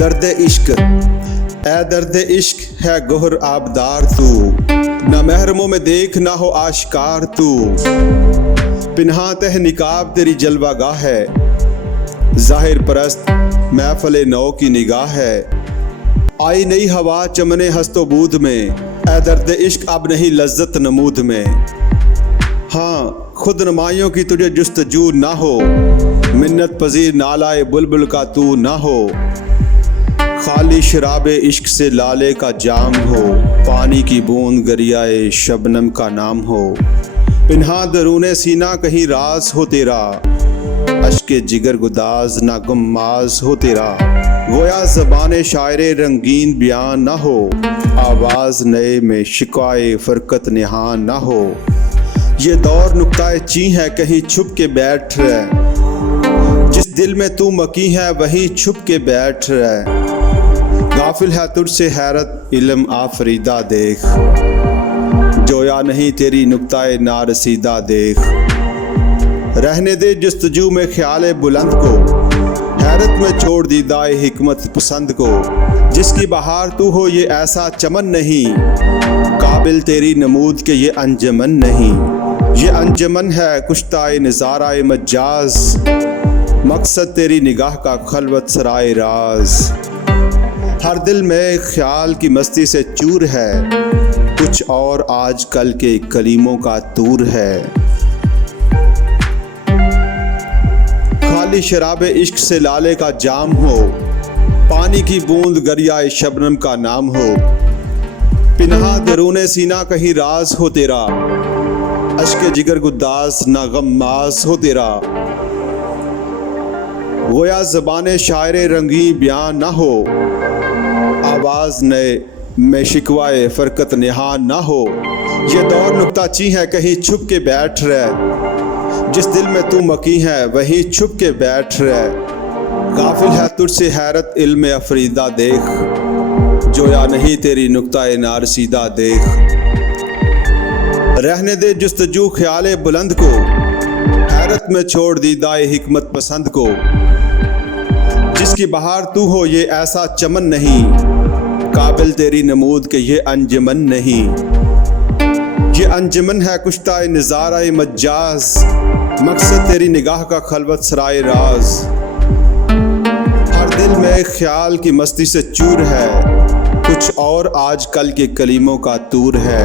दर्द इश्क ए दर्द इश्क है गोहर आबदार तू, ना महरमों में देख ना हो आशिकार तू। पिन्हा तह निकाब तेरी जलवागाह है, जाहिर परस्त महफले नौ की निगाह है। आई नई हवा चमने हस्तो बूद में, ए दर्द इश्क अब नहीं लज्जत नमूद में। हाँ खुद नुमाइयों की तुझे जुस्तजू ना हो, मिन्नत पजीर नालाए बुलबुल का तू ना हो। खाली शराबे इश्क से लाले का जाम हो, पानी की बूंद गरियाए शबनम का नाम हो। पिन्हा दरूने सीना कहीं राज हो तेरा, अश्के जिगर गुदाज ना गुम्माज हो तेरा। गोया ज़बाने शायरे रंगीन बयान ना हो, आवाज़ नए में शिकाए फरकत निहान ना हो। ये दौर नुक्ताए ची है कहीं छुप के बैठ रहे, जिस दिल में तू मकी है वहीं छुप के बैठ रहे। गाफिल है तुझसे हैरत इल्म आफरीदा देख, जोया नहीं तेरी नुक्ताए नारसीदा देख। रहने दे जुस्तजू में ख्याल बुलंद को, हैरत में छोड़ दी दाए हिकमत पसंद को। जिसकी बहार तू हो ये ऐसा चमन नहीं, काबिल तेरी नमूद के ये अंजमन नहीं। ये अंजमन है कुश्ताए नज़ाराए मज्जाज, मकसद तेरी निगाह का खलवत सराय राज। हर दिल में ख्याल की मस्ती से चूर है, कुछ और आज कल के कलीमों का तूर है। खाली शराबे इश्क से लाले का जाम हो, पानी की बूंद गरियाए शबनम का नाम हो। पिन्हा दरूने सीना कहीं राज हो तेरा, अश्के जिगर गुदास ना गम्मास हो तेरा। गोया ज़बाने शायरे रंगी बयान ना हो, आवाज़ नए में शिकवाए फरकत निहान ना हो। ये दौर नुक्ताची है कहीं छुप के बैठ रहे, जिस दिल में तू मकी है वहीं छुप के बैठ रहे। गाफिल है तुझसे हैरत इल्म अफरीदा देख, जोया नहीं तेरी नुक्ताए नारसीदा देख। रहने दे जुस्तजू ख्याले बुलंद को, हैरत में छोड़ दी दाए हिकमत पसंद को। जिसकी बहार तू हो ये ऐसा चमन नहीं, काबिल तेरी नमूद के ये अंजमन नहीं। ये अंजमन है कुश्ताए नज़ाराए मज्जाज, मकसद तेरी निगाह का खलवत सराय राज। हर दिल में ख्याल की मस्ती से चूर है, कुछ और आज कल के कलीमों का तूर है।